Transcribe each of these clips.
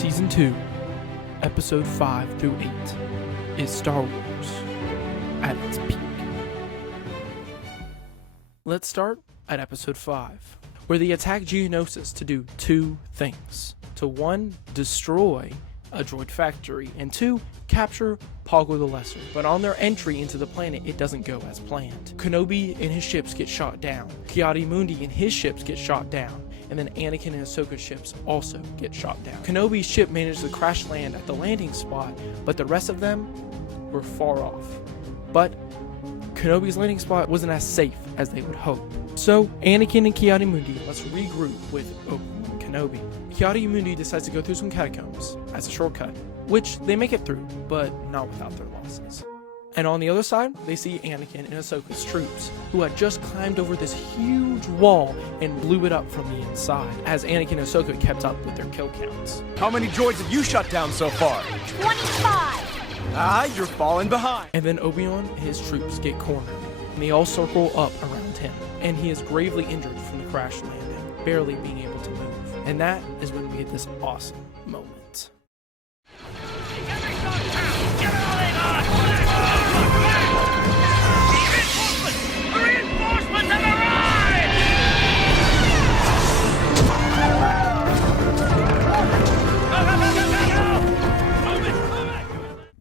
Season 2, Episode 5 through 8 is Star Wars at its peak. Let's start at Episode 5, where they attack Geonosis to do two things. To 1, destroy a droid factory, and 2, capture Poggle the Lesser. But on their entry into the planet, it doesn't go as planned. Kenobi and his ships get shot down. Ki-Adi-Mundi and his ships get shot down. And then Anakin and Ahsoka's ships also get shot down. Kenobi's ship managed to crash land at the landing spot, but the rest of them were far off. But Kenobi's landing spot wasn't as safe as they would hope. So Anakin and Ki-Adi-Mundi must regroup with Obi-Wan Kenobi. Ki-Adi-Mundi decides to go through some catacombs as a shortcut, which they make it through, but not without their losses. And on the other side, they see Anakin and Ahsoka's troops, who had just climbed over this huge wall and blew it up from the inside, as Anakin and Ahsoka kept up with their kill counts. How many droids have you shut down so far? 25! You're falling behind. And then Obi-Wan and his troops get cornered, and they all circle up around him, and he is gravely injured from the crash landing, barely being able to move. And that is when we get this awesome moment.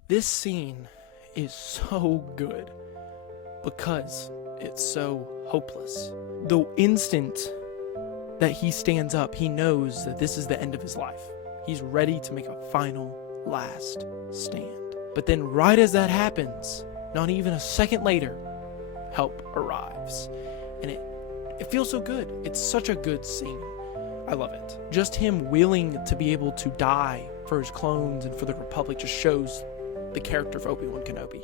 This scene is so good because it's so hopeless. The instant that he stands up, he knows that this is the end of his life. He's ready to make a final, last stand. But then right as that happens, not even a second later, help arrives. And it feels so good. It's such a good scene. I love it. Just him willing to be able to die for his clones and for the Republic just shows the character of Obi-Wan Kenobi,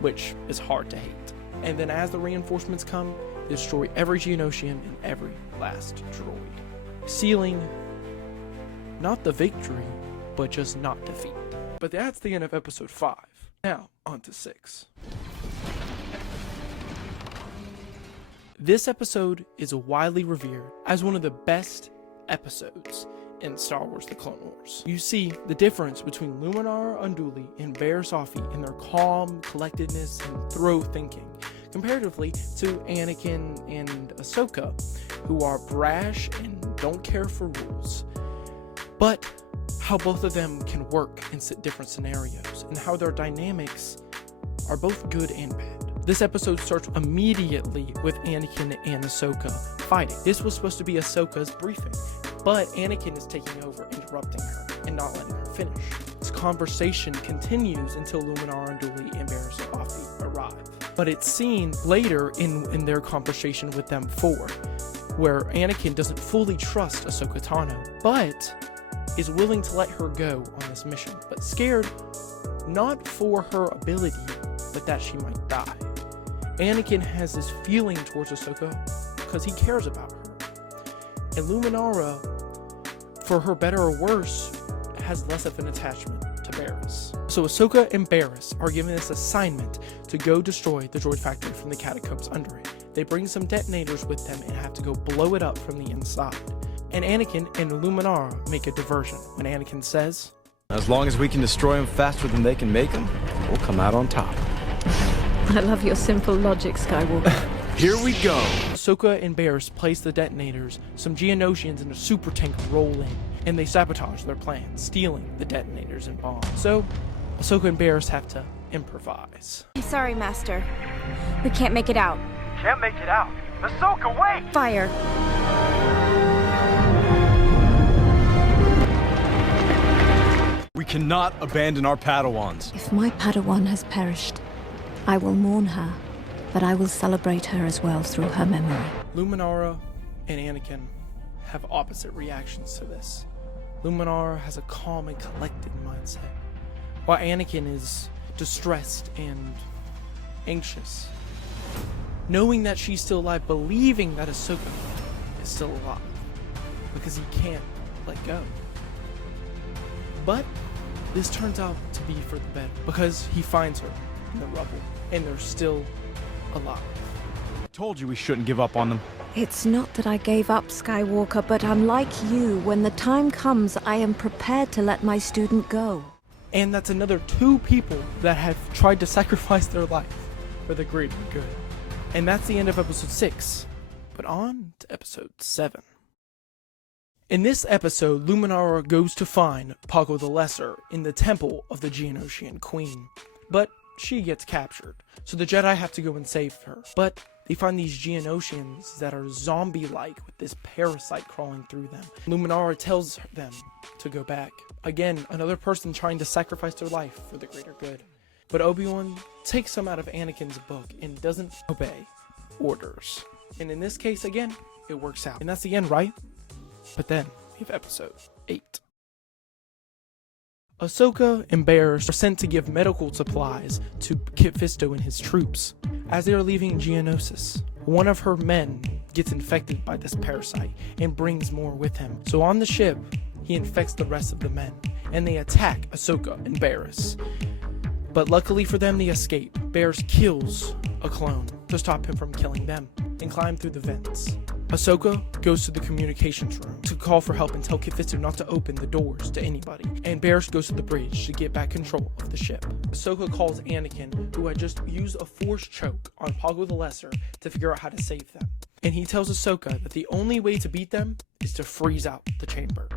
which is hard to hate. And then as the reinforcements come, they destroy every Geonosian and every last droid, sealing not the victory, but just not defeat. But that's the end of Episode 5. Now, on to 6. This episode is widely revered as one of the best episodes in Star Wars The Clone Wars. You see the difference between Luminara Unduli and Barriss Offee in their calm collectedness and thorough thinking, comparatively to Anakin and Ahsoka, who are brash and don't care for rules. But how both of them can work in different scenarios, and how their dynamics are both good and bad. This episode starts immediately with Anakin and Ahsoka fighting. This was supposed to be Ahsoka's briefing, but Anakin is taking over, interrupting her, and not letting her finish. This conversation continues until Luminara Unduli and Barriss Offee arrive. But it's seen later in their conversation with them four, where Anakin doesn't fully trust Ahsoka Tano, but is willing to let her go on this mission, but scared not for her ability, but that she might die. Anakin has this feeling towards Ahsoka because he cares about her. And Luminara, for her better or worse, has less of an attachment to Barriss. So Ahsoka and Barriss are given this assignment to go destroy the droid factory from the catacombs under it. They bring some detonators with them and have to go blow it up from the inside. And Anakin and Luminara make a diversion when Anakin says, As long as we can destroy them faster than they can make them, we'll come out on top. I love your simple logic, Skywalker. Here we go. Ahsoka and Barriss place the detonators, some Geonosians in a super tank roll in, and they sabotage their plan, stealing the detonators and bombs. So, Ahsoka and Barriss have to improvise. I'm sorry, Master. We can't make it out. Can't make it out. Ahsoka, wait! Fire. We cannot abandon our Padawans. If my Padawan has perished, I will mourn her, but I will celebrate her as well through her memory. Luminara and Anakin have opposite reactions to this. Luminara has a calm and collected mindset, while Anakin is distressed and anxious, knowing that she's still alive, believing that Ahsoka is still alive, because he can't let go. But this turns out to be for the better, because he finds her in the rubble, and they're still alive. I told you we shouldn't give up on them. It's not that I gave up, Skywalker, but unlike you, when the time comes, I am prepared to let my student go. And that's another 2 people that have tried to sacrifice their life for the greater good. And that's the end of episode 6. But on to episode 7. In this episode, Luminara goes to find Pago the Lesser in the temple of the Geonosian Queen. But she gets captured, so the Jedi have to go and save her. But they find these Geonosians that are zombie-like with this parasite crawling through them. Luminara tells them to go back. Again, another person trying to sacrifice their life for the greater good. But Obi-Wan takes some out of Anakin's book and doesn't obey orders. And in this case, again, it works out. And that's the end, right? But then we have episode 8. Ahsoka and Barriss are sent to give medical supplies to Kit Fisto and his troops. As they are leaving Geonosis, one of her men gets infected by this parasite and brings more with him. So on the ship, he infects the rest of the men, and they attack Ahsoka and Barriss. But luckily for them, they escape. Barriss kills a clone to stop him from killing them and climb through the vents. Ahsoka goes to the communications room to call for help and tell Kit Fisto not to open the doors to anybody. And Barriss goes to the bridge to get back control of the ship. Ahsoka calls Anakin, who had just used a force choke on Pago the Lesser, to figure out how to save them. And he tells Ahsoka that the only way to beat them is to freeze out the chamber.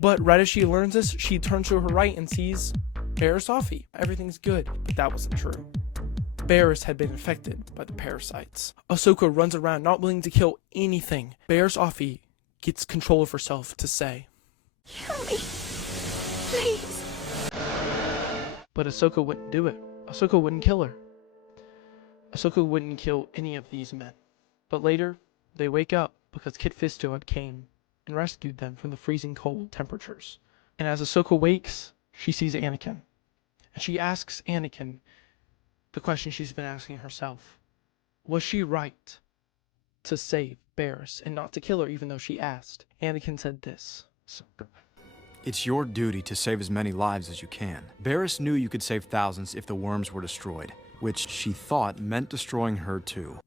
But right as she learns this, she turns to her right and sees Barriss Offee. Everything's good, but that wasn't true. Barriss had been infected by the parasites. Ahsoka runs around not willing to kill anything. Barriss Offee gets control of herself to say, Kill me, please. but Ahsoka wouldn't do it. Ahsoka wouldn't kill her. Ahsoka wouldn't kill any of these men. But later, they wake up because Kit Fisto had came and rescued them from the freezing cold temperatures. And as Ahsoka wakes, she sees Anakin. And she asks Anakin the question she's been asking herself. Was she right to save Barriss and not to kill her even though she asked? Anakin said this. It's your duty to save as many lives as you can. Barriss knew you could save thousands if the worms were destroyed, which she thought meant destroying her too.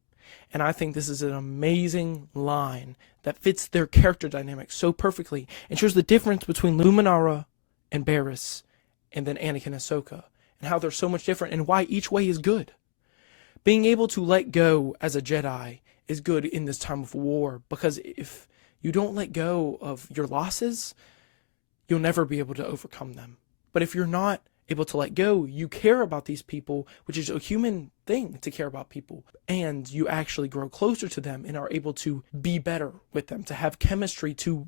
And I think this is an amazing line that fits their character dynamic so perfectly and shows the difference between Luminara and Barriss and then Anakin and Ahsoka, and how they're so much different and why each way is good. Being able to let go as a Jedi is good in this time of war, because if you don't let go of your losses, you'll never be able to overcome them. But if you're not able to let go, you care about these people, which is a human thing to care about people, and you actually grow closer to them and are able to be better with them, to have chemistry to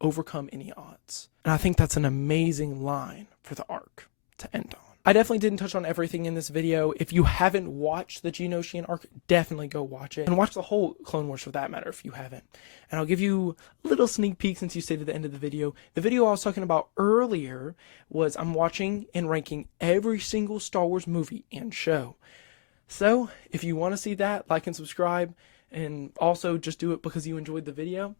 overcome any odds. And I think that's an amazing line for the arc to end on. I definitely didn't touch on everything in this video. If you haven't watched the Geonosian arc, definitely go watch it. And watch the whole Clone Wars for that matter if you haven't. And I'll give you a little sneak peek since you stayed at the end of the video. The video I was talking about earlier was I'm watching and ranking every single Star Wars movie and show. So if you want to see that, like and subscribe. And also just do it because you enjoyed the video.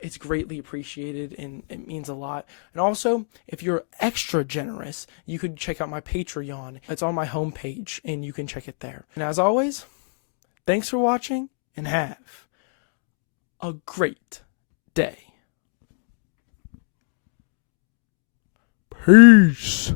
It's greatly appreciated and it means a lot. And also, if you're extra generous, you could check out my Patreon. It's on my homepage and you can check it there. And as always, thanks for watching and have a great day. Peace.